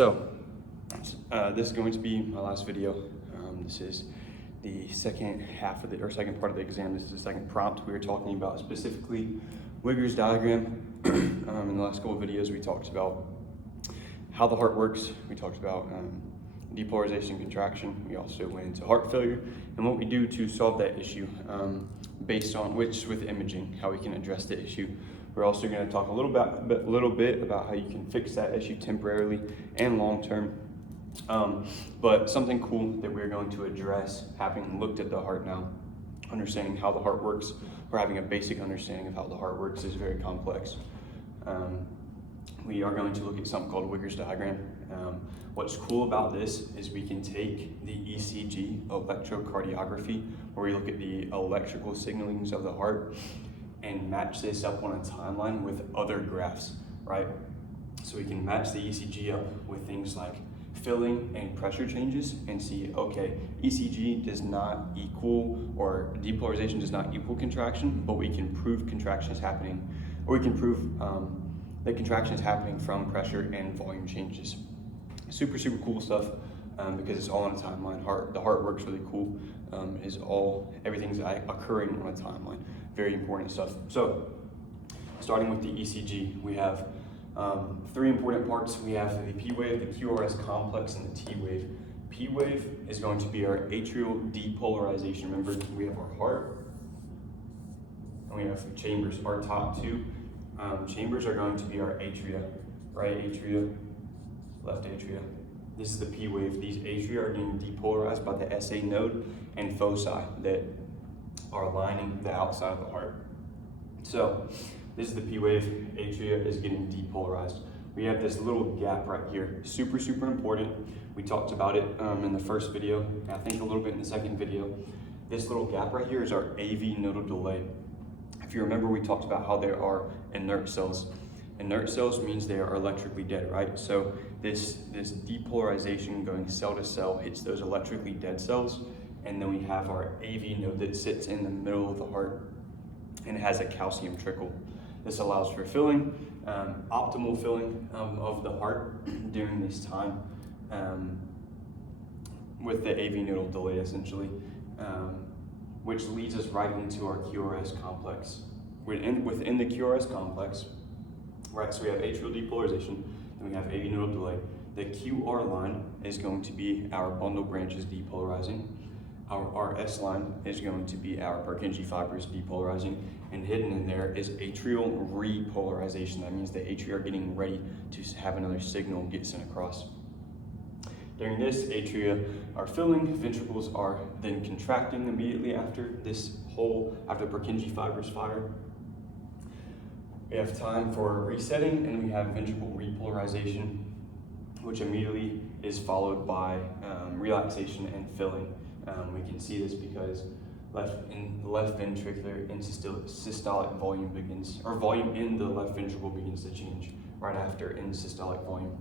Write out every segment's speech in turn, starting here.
This is going to be my last video. This is the second half of second part of the exam. This is the second prompt. We were talking about specifically Wigger's diagram. In the last couple of videos, we talked about how the heart works. We talked about depolarization, contraction. We also went into heart failure and what we do to solve that issue based on with imaging, how we can address the issue. We're also going to talk a little bit about how you can fix that issue temporarily and long term. But something cool that we're going to address, having looked at the heart now, understanding how the heart works, or having a basic understanding of how the heart works is very complex. We are going to look at something called Wigger's diagram. What's cool about this is we can take the ECG, electrocardiography, where we look at the electrical signalings of the heart, and match this up on a timeline with other graphs, right? So we can match the ECG up with things like filling and pressure changes and see, okay, ECG does not equal, or depolarization does not equal contraction, but we can prove contraction is happening, or we can prove that contraction is happening from pressure and volume changes. Super cool stuff because it's all on a timeline. The heart works really cool. Everything's occurring on a timeline. Very important stuff. So, starting with the ECG, we have three important parts. We have the P wave, the QRS complex, and the T wave. P wave is going to be our atrial depolarization. Remember, we have our heart, and we have chambers. Our top two chambers are going to be our atria, right atria, left atria. This is the P wave. These atria are getting depolarized by the SA node and foci that are lining the outside of the heart. So this is the P wave. Atria is getting depolarized. We have this little gap right here. Super important. We talked about it in the first video, I think a little bit in the second video. This little gap right here is our AV nodal delay. If you remember, we talked about how there are inert cells. Inert cells means they are electrically dead, right? So this depolarization going cell to cell hits those electrically dead cells, and then we have our AV node that sits in the middle of the heart, and it has a calcium trickle. This allows for filling, optimal filling of the heart during this time with the AV nodal delay, essentially, which leads us right into our QRS complex. Within the QRS complex, right, so we have atrial depolarization, then we have AV nodal delay. The QR line is going to be our bundle branches depolarizing. Our RS line is going to be our Purkinje fibers depolarizing, and hidden in there is atrial repolarization. That means the atria are getting ready to have another signal get sent across. During this, atria are filling, ventricles are then contracting immediately after after Purkinje fibers fire. We have time for resetting, and we have ventricle repolarization, which immediately is followed by relaxation and filling. We can see this because left ventricular systolic volume begins, or volume in the left ventricle begins to change right after in systolic volume.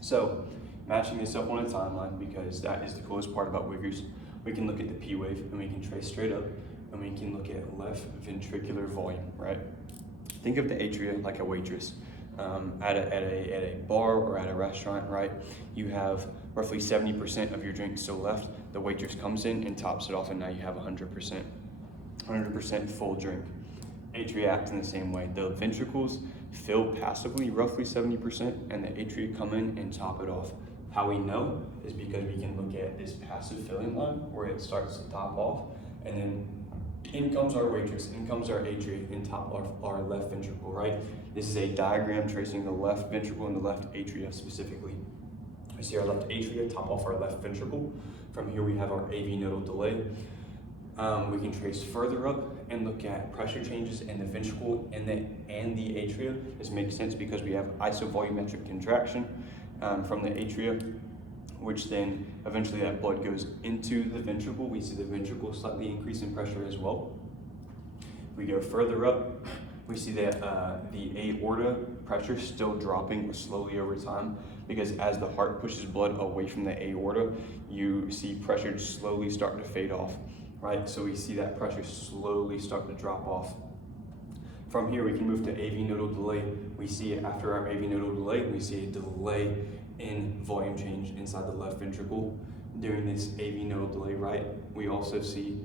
So, matching this up on a timeline, because that is the coolest part about Wigger's. We can look at the P wave, and we can trace straight up, and we can look at left ventricular volume, right? Think of the atria like a waitress. At a bar or at a restaurant, right? You have roughly 70% of your drink still left. The waitress comes in and tops it off, and now you have 100% full drink. Atria act in the same way. The ventricles fill passively, roughly 70%, and the atria come in and top it off. How we know is because we can look at this passive filling line where it starts to top off, and then in comes our waitress, in comes our atria, and top off our left ventricle, right? This is a diagram tracing the left ventricle and the left atria specifically. We see our left atria top off our left ventricle. From here we have our AV nodal delay. We can trace further up and look at pressure changes in the ventricle and the atria. This makes sense because we have isovolumetric contraction from the atria, which then eventually that blood goes into the ventricle. We see the ventricle slightly increase in pressure as well. We go further up, we see that the aorta pressure still dropping slowly over time, because as the heart pushes blood away from the aorta, you see pressure slowly start to fade off, right? So we see that pressure slowly start to drop off. From here, we can move to AV nodal delay. We see after our AV nodal delay, we see a delay in volume change inside the left ventricle during this AV nodal delay, right? We also see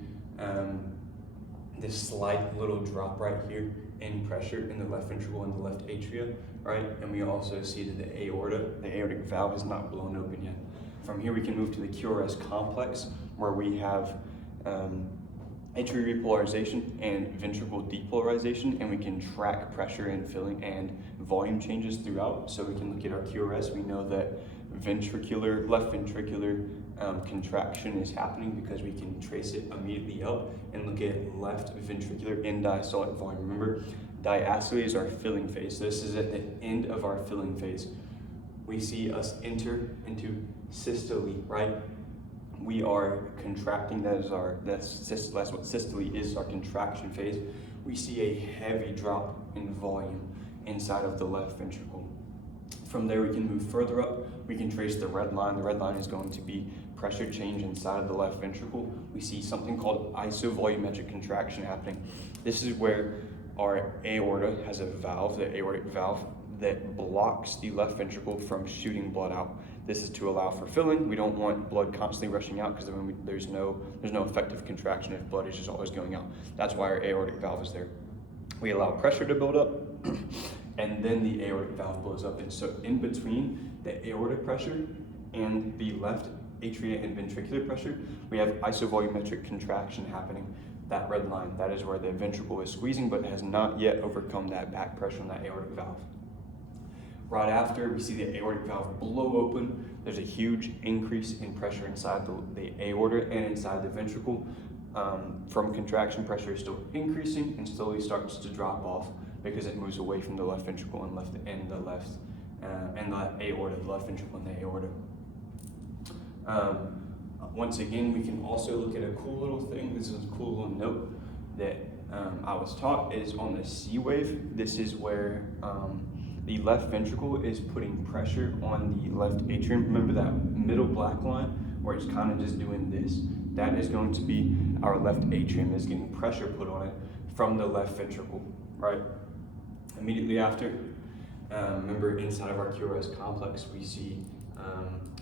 this slight little drop right here in pressure in the left ventricle and the left atria, right? And we also see that the aortic valve is not blown open yet. From here, we can move to the QRS complex, where we have atrial repolarization and ventricle depolarization, and we can track pressure and filling and volume changes throughout. So we can look at our QRS. We know that left ventricular contraction is happening because we can trace it immediately up and look at left ventricular end diastolic volume. Remember, diastole is our filling phase. This is at the end of our filling phase. We see us enter into systole, right? We are contracting, that's what systole is, our contraction phase. We see a heavy drop in volume inside of the left ventricle. From there, we can move further up. We can trace the red line. The red line is going to be pressure change inside of the left ventricle. We see something called isovolumetric contraction happening. This is where our aorta has a valve, the aortic valve, that blocks the left ventricle from shooting blood out. This is to allow for filling. We don't want blood constantly rushing out because there's no effective contraction if blood is just always going out. That's why our aortic valve is there. We allow pressure to build up, and then the aortic valve blows up. And so in between the aortic pressure and the left atria and ventricular pressure, we have isovolumetric contraction happening. That red line, that is where the ventricle is squeezing but has not yet overcome that back pressure on that aortic valve. Right after, we see the aortic valve blow open. There's a huge increase in pressure inside the aorta and inside the ventricle. From contraction, pressure is still increasing and slowly starts to drop off because it moves away from the left ventricle and the aorta, the left ventricle and the aorta. Once again, we can also look at a cool little thing. This is a cool little note that I was taught is on the C wave. This is where the left ventricle is putting pressure on the left atrium. Remember that middle black line where it's kind of just doing this? That is going to be our left atrium. It's getting pressure put on it from the left ventricle, right? Immediately after, remember inside of our QRS complex, we see,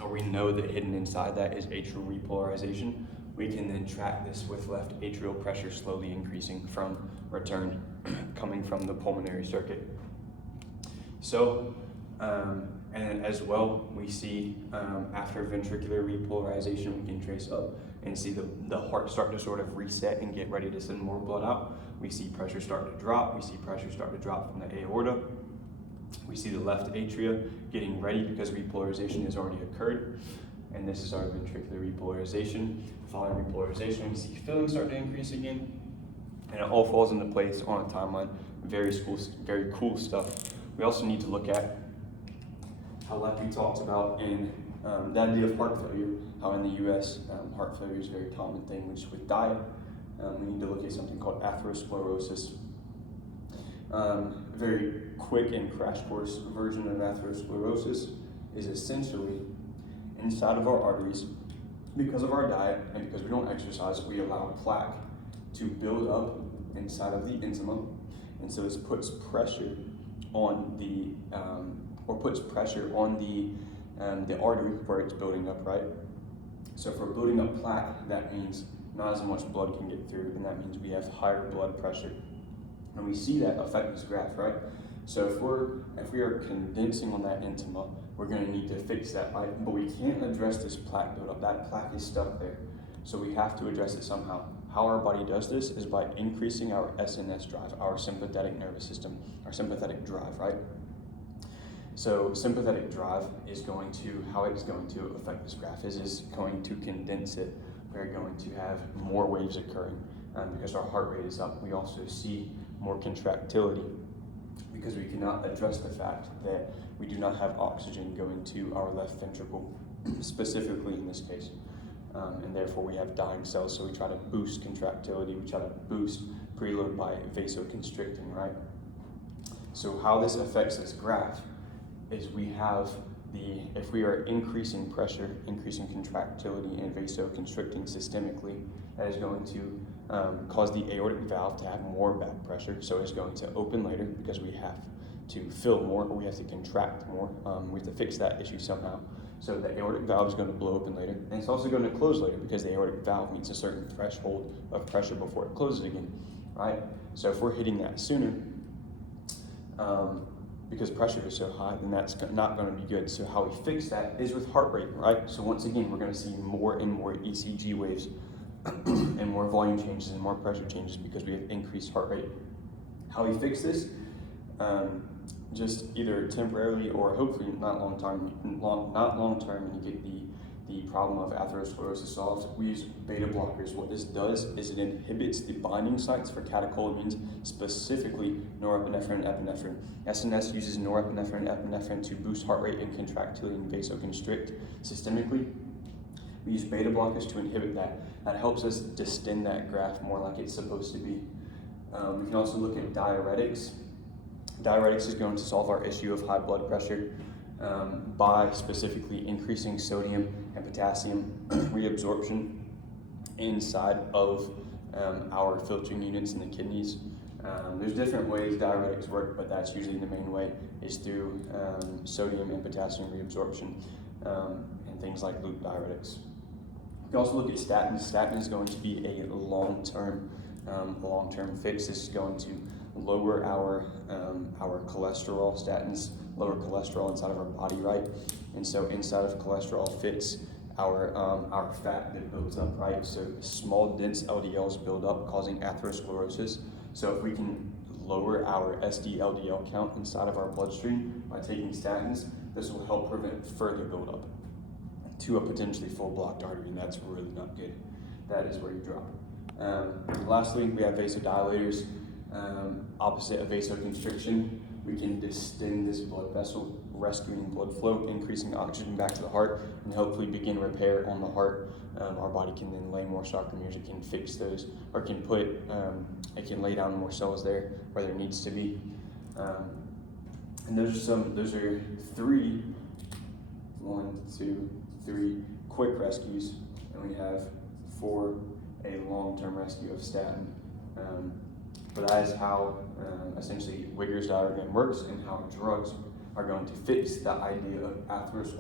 or we know that hidden inside that is atrial repolarization. We can then track this with left atrial pressure slowly increasing from return coming from the pulmonary circuit. So, and as well, we see after ventricular repolarization, we can trace up and see the heart start to sort of reset and get ready to send more blood out. We see pressure start to drop. We see pressure start to drop from the aorta. We see the left atria getting ready because repolarization has already occurred. And this is our ventricular repolarization. Following repolarization, we see filling start to increase again. And it all falls into place on a timeline. Very cool stuff. We also need to look at how, like we talked about in the idea of heart failure, how in the US, heart failure is a very common thing, which with diet, we need to look at something called atherosclerosis. A very quick and crash course version of atherosclerosis is essentially inside of our arteries, because of our diet and because we don't exercise, we allow plaque to build up inside of the intima, and so this puts pressure on the artery where it's building up, right? So for building up plaque, that means not as much blood can get through, and that means we have higher blood pressure. And we see that affect this graph, right? So if we are condensing on that intima, we're going to need to fix that, right? But we can't address this plaque buildup. That plaque is stuck there. So we have to address it somehow. How our body does this is by increasing our SNS drive, our sympathetic nervous system, our sympathetic drive, right? So sympathetic drive is how it's going to affect this graph is going to condense it. We're going to have more waves occurring because our heart rate is up. We also see more contractility because we cannot address the fact that we do not have oxygen going to our left ventricle, specifically in this case. And therefore we have dying cells, so we try to boost contractility, we try to boost preload by vasoconstricting, right? So how this affects this graph is if we are increasing pressure, increasing contractility, and vasoconstricting systemically, that is going to cause the aortic valve to have more back pressure, so it's going to open later because we have to fill more, or we have to contract more. We have to fix that issue somehow. So the aortic valve is going to blow open later, and it's also going to close later because the aortic valve meets a certain threshold of pressure before it closes again, right? So if we're hitting that sooner, because pressure is so high, then that's not going to be good. So how we fix that is with heart rate, right? So once again, we're going to see more and more ECG waves and more volume changes and more pressure changes because we have increased heart rate. How we fix this? Just either temporarily or hopefully not long term, and you get the problem of atherosclerosis solved. We use beta blockers. What this does is it inhibits the binding sites for catecholamines, specifically norepinephrine and epinephrine. SNS uses norepinephrine and epinephrine to boost heart rate and contractility and vasoconstrict systemically. We use beta blockers to inhibit that. That helps us distend that graft more like it's supposed to be. We can also look at diuretics. Diuretics is going to solve our issue of high blood pressure by specifically increasing sodium and potassium reabsorption inside of our filtering units in the kidneys. There's different ways diuretics work, but that's usually the main way, is through sodium and potassium reabsorption and things like loop diuretics. You can also look at statins. Statin is going to be a long-term fix. This is going to lower our cholesterol. Statins lower cholesterol inside of our body, right? And so inside of cholesterol fits our fat that builds up, right? So small dense LDLs build up, causing atherosclerosis. So if we can lower our SD-LDL count inside of our bloodstream by taking statins, this will help prevent further buildup to a potentially full blocked artery, and that's really not good. That is where you drop. Lastly, we have vasodilators. Opposite of vasoconstriction, we can distend this blood vessel, rescuing blood flow, increasing oxygen back to the heart, and hopefully begin repair on the heart. Our body can then lay more sarcomeres, it can fix those, or can it can lay down more cells there where there needs to be. And those are three quick rescues, and we have 4 a long-term rescue of statin. But that is how essentially Wigger's diagram works and how drugs are going to fix the idea of atherosclerosis